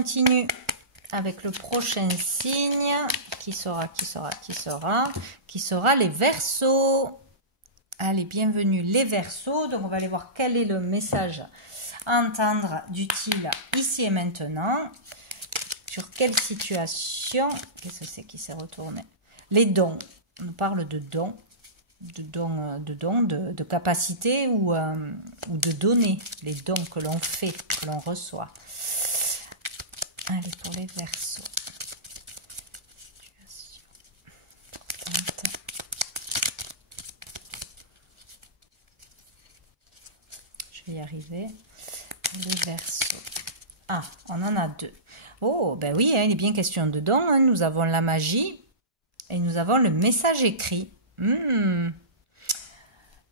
continue avec le prochain signe. Qui sera les Verseaux. Allez, bienvenue les Verseaux. Donc, on va aller voir quel est le message à entendre d'utile ici et maintenant. Sur quelle situation? Qu'est-ce que c'est qui s'est retourné? Les dons. On parle de dons. De capacité ou de donner. Les dons que l'on fait, que l'on reçoit. Allez, pour les Verseaux. Je vais y arriver. Les Verseaux. Ah, on en a deux. Oh, ben oui, hein, il est bien question de dons. Hein. Nous avons la magie et nous avons le message écrit.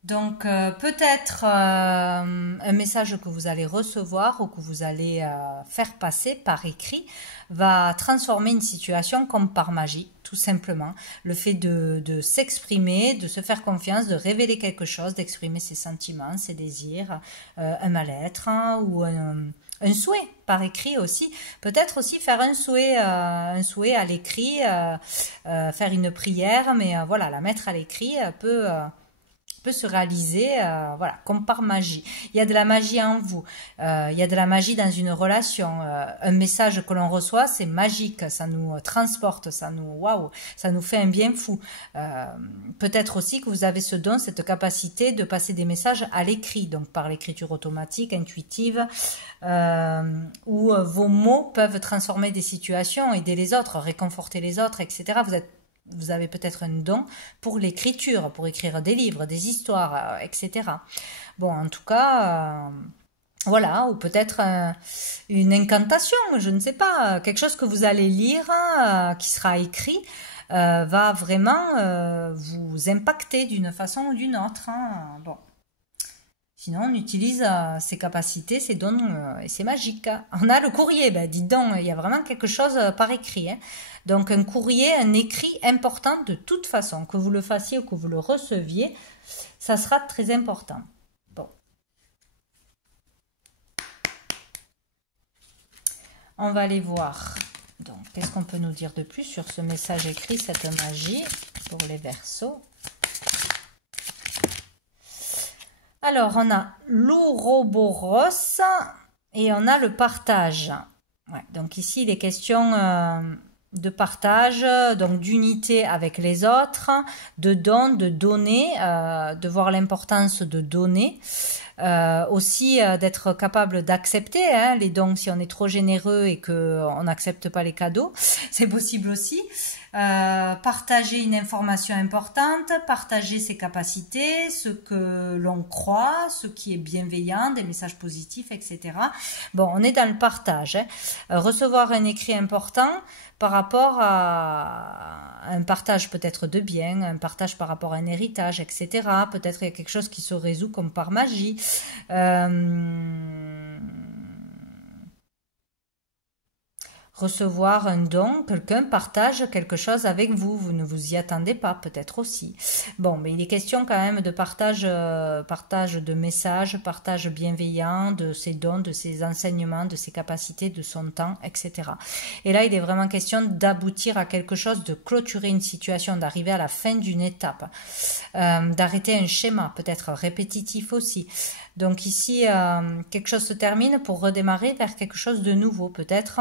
Donc, peut-être un message que vous allez recevoir ou que vous allez faire passer par écrit va transformer une situation comme par magie, tout simplement. Le fait de s'exprimer, de se faire confiance, de révéler quelque chose, d'exprimer ses sentiments, ses désirs, un mal-être hein, ou un souhait par écrit aussi. Peut-être aussi faire un souhait à l'écrit, faire une prière, mais voilà, la mettre à l'écrit peut se réaliser voilà, comme par magie. Il y a de la magie en vous, il y a de la magie dans une relation. Un message que l'on reçoit, c'est magique, ça nous transporte, ça nous fait un bien fou. Peut-être aussi que vous avez ce don, cette capacité de passer des messages à l'écrit, donc par l'écriture automatique, intuitive, où vos mots peuvent transformer des situations, aider les autres, réconforter les autres, etc. Vous avez peut-être un don pour l'écriture, pour écrire des livres, des histoires, etc. Bon, en tout cas, voilà, ou peut-être une incantation, je ne sais pas, quelque chose que vous allez lire, qui sera écrit, va vraiment vous impacter d'une façon ou d'une autre. Hein. Bon. Sinon, on utilise ses capacités, ses dons et c'est magique. On a le courrier, ben, dis donc, il y a vraiment quelque chose par écrit. Hein. Donc, un courrier, un écrit important de toute façon, que vous le fassiez ou que vous le receviez, ça sera très important. Bon. On va aller voir. Donc, qu'est-ce qu'on peut nous dire de plus sur ce message écrit, cette magie pour les Verseaux? Alors, on a l'Ouroboros et on a le partage. Ouais, donc ici, il est question de partage, donc d'unité avec les autres, de don, de donner, de voir l'importance de donner. Aussi d'être capable d'accepter hein, les dons si on est trop généreux et qu'on n'accepte pas les cadeaux. C'est possible aussi. Partager une information importante, partager ses capacités, ce que l'on croit, ce qui est bienveillant, des messages positifs, etc. Bon, on est dans le partage. Hein. Recevoir un écrit important par rapport à un partage peut-être de biens, un partage par rapport à un héritage, etc. Peut-être qu'il y a quelque chose qui se résout comme par magie. Recevoir un don, quelqu'un partage quelque chose avec vous, vous ne vous y attendez pas, peut-être aussi. Bon, mais il est question quand même de partage de messages, partage bienveillant de ses dons, de ses enseignements, de ses capacités, de son temps, etc. Et là, il est vraiment question d'aboutir à quelque chose, de clôturer une situation, d'arriver à la fin d'une étape, d'arrêter un schéma, peut-être répétitif aussi. Donc ici, quelque chose se termine pour redémarrer vers quelque chose de nouveau, peut-être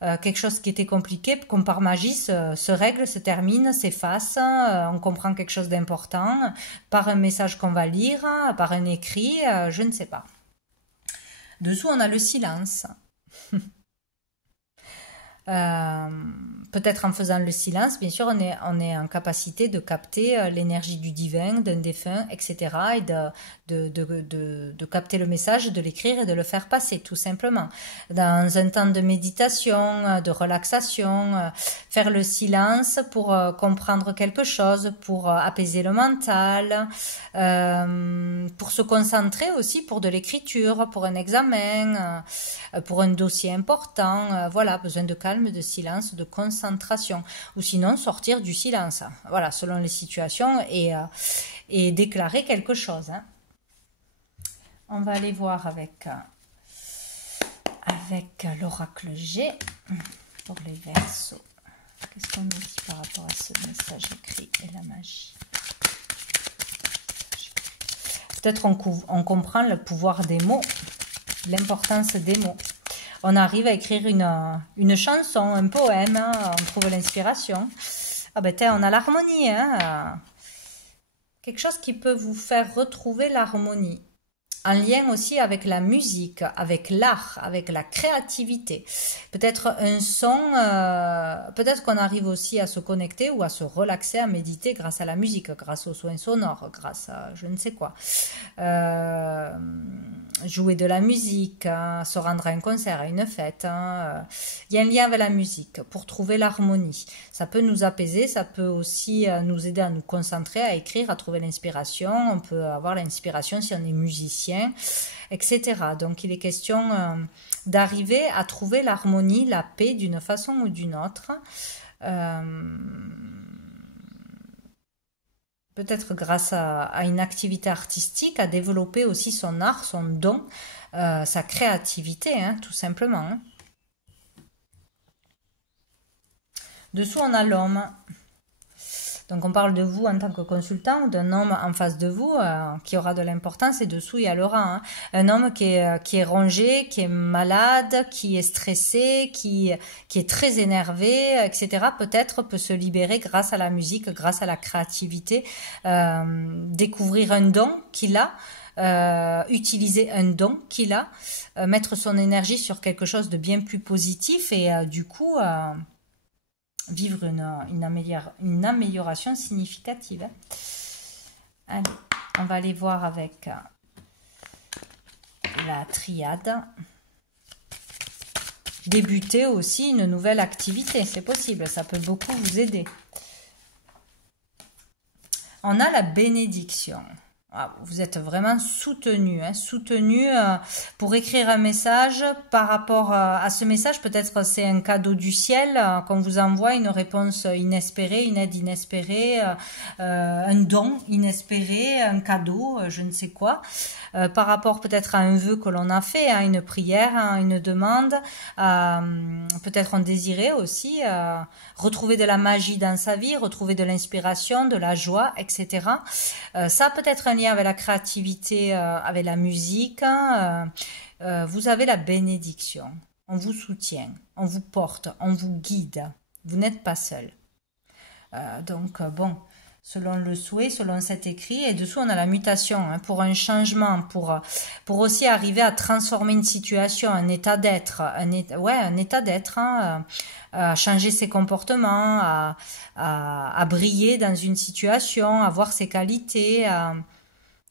quelque chose qui était compliqué, comme par magie, se règle, se termine, s'efface, on comprend quelque chose d'important, par un message qu'on va lire, par un écrit, je ne sais pas. Dessous, on a le silence. Peut-être en faisant le silence, bien sûr, on est en capacité de capter l'énergie du divin, d'un défunt, etc. et de capter le message, de l'écrire et de le faire passer, tout simplement. Dans un temps de méditation, de relaxation, faire le silence pour comprendre quelque chose, pour apaiser le mental, pour se concentrer aussi pour de l'écriture, pour un examen, pour un dossier important, voilà, besoin de calme, de silence, de concentration, ou sinon sortir du silence, voilà, selon les situations, et déclarer quelque chose. Hein. On va aller voir avec avec l'oracle G pour les Verseaux. Qu'est-ce qu'on nous dit par rapport à ce message écrit et la magie? Peut-être on comprend le pouvoir des mots, l'importance des mots. On arrive à écrire une chanson, un poème, hein, on trouve l'inspiration. Ah ben on a l'harmonie, hein. Quelque chose qui peut vous faire retrouver l'harmonie. En lien aussi avec la musique, avec l'art, avec la créativité. Peut-être un son, peut-être qu'on arrive aussi à se connecter ou à se relaxer, à méditer grâce à la musique, grâce aux soins sonores, grâce à je ne sais quoi. Jouer de la musique, hein, se rendre à un concert, à une fête. Hein, il y a un lien avec la musique pour trouver l'harmonie. Ça peut nous apaiser, ça peut aussi nous aider à nous concentrer, à écrire, à trouver l'inspiration. On peut avoir l'inspiration si on est musicien, etc. Donc il est question d'arriver à trouver l'harmonie, la paix d'une façon ou d'une autre. Peut-être grâce à une activité artistique, à développer aussi son art, son don, sa créativité, hein, tout simplement. Hein. Dessous, on a l'homme. Donc on parle de vous en tant que consultant ou d'un homme en face de vous qui aura de l'importance et dessous il y a le rang. Hein. Un homme qui est rongé, qui est malade, qui est stressé, qui est très énervé, etc. Peut-être peut se libérer grâce à la musique, grâce à la créativité, découvrir un don qu'il a. Utiliser un don qu'il a, mettre son énergie sur quelque chose de bien plus positif et du coup vivre une amélioration significative. Allez, on va aller voir avec la triade. Débuter aussi une nouvelle activité, c'est possible, ça peut beaucoup vous aider. On a la bénédiction. Vous êtes vraiment soutenu, hein, soutenu pour écrire un message par rapport à ce message. Peut-être c'est un cadeau du ciel qu'on vous envoie, une réponse inespérée, une aide inespérée, un don inespéré, un cadeau, je ne sais quoi. Par rapport peut-être à un vœu que l'on a fait, à une prière, à une demande, peut-être on désirait aussi retrouver de la magie dans sa vie, retrouver de l'inspiration, de la joie, etc. Ça peut être un lien avec la créativité, avec la musique. Vous avez la bénédiction. On vous soutient, on vous porte, on vous guide. Vous n'êtes pas seul. Donc, bon, selon le souhait, selon cet écrit. Et dessous, on a la mutation, hein, pour un changement, pour aussi arriver à transformer une situation, un état d'être, un état d'être, hein, à changer ses comportements, à briller dans une situation, à voir ses qualités,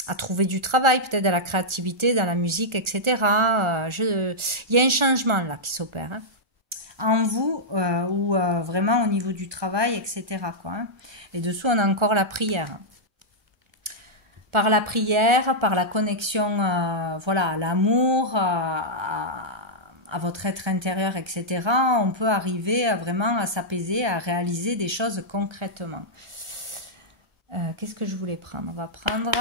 à trouver du travail, peut-être dans la créativité, dans la musique, etc. Il y a un changement là qui s'opère. Hein. En vous ou vraiment au niveau du travail, etc. Quoi, hein. Et dessous, on a encore la prière. Par la prière, par la connexion voilà, à l'amour, à votre être intérieur, etc., on peut arriver vraiment à s'apaiser, à réaliser des choses concrètement. Qu'est-ce que je voulais prendre? On va prendre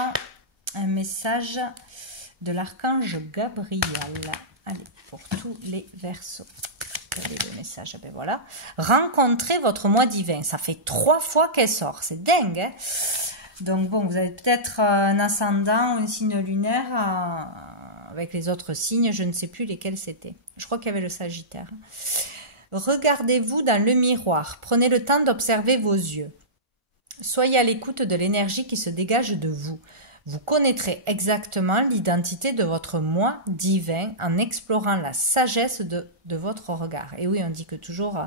un message de l'archange Gabriel. Allez, pour tous les Verseaux. Quel est le message? Ben voilà. Rencontrez votre moi divin. Ça fait 3 fois qu'elle sort. C'est dingue, hein? Donc bon, vous avez peut-être un ascendant ou un signe lunaire avec les autres signes. Je ne sais plus lesquels c'était. Je crois qu'il y avait le Sagittaire. Regardez-vous dans le miroir. Prenez le temps d'observer vos yeux. Soyez à l'écoute de l'énergie qui se dégage de vous. Vous connaîtrez exactement l'identité de votre moi divin en explorant la sagesse de votre regard. Et oui, on dit que toujours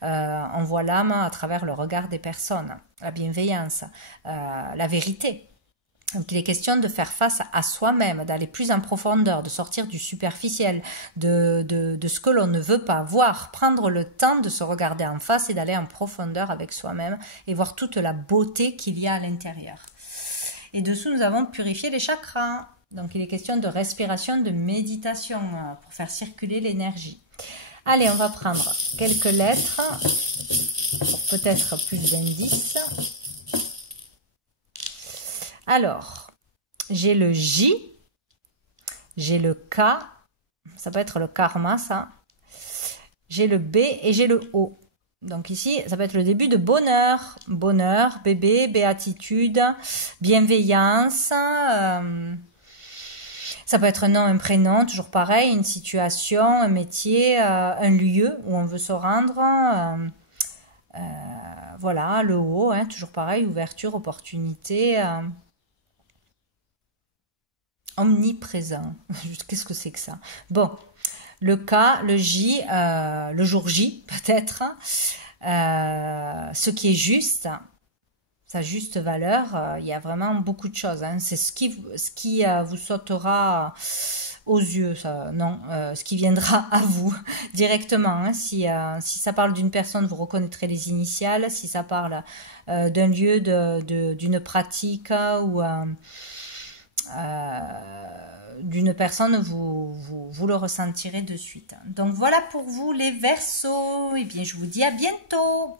on voit l'âme à travers le regard des personnes, la bienveillance, la vérité. Donc il est question de faire face à soi-même, d'aller plus en profondeur, de sortir du superficiel, de ce que l'on ne veut pas voir, prendre le temps de se regarder en face et d'aller en profondeur avec soi-même et voir toute la beauté qu'il y a à l'intérieur. Et dessous, nous avons purifié les chakras. Donc, il est question de respiration, de méditation pour faire circuler l'énergie. Allez, on va prendre quelques lettres pour peut-être plus d'indices. Alors, j'ai le J, j'ai le K Ça peut être le karma, ça. J'ai le B et j'ai le O. Donc ici, ça peut être le début de bonheur. Bonheur, bébé, béatitude, bienveillance. Ça peut être un nom, un prénom, toujours pareil, une situation, un métier, un lieu où on veut se rendre. Voilà, le haut, hein, toujours pareil, ouverture, opportunité, omniprésent. Qu'est-ce que c'est que ça? Bon, le K, le J, le jour J, peut-être. Ce qui est juste, sa juste valeur, il y a vraiment beaucoup de choses. Hein. C'est ce qui vous sautera aux yeux, ça, non, ce qui viendra à vous directement. Hein. Si ça parle d'une personne, vous reconnaîtrez les initiales. Si ça parle d'un lieu, d'une pratique ou d'une personne, vous le ressentirez de suite. Donc voilà pour vous les Verseaux. Et bien je vous dis à bientôt.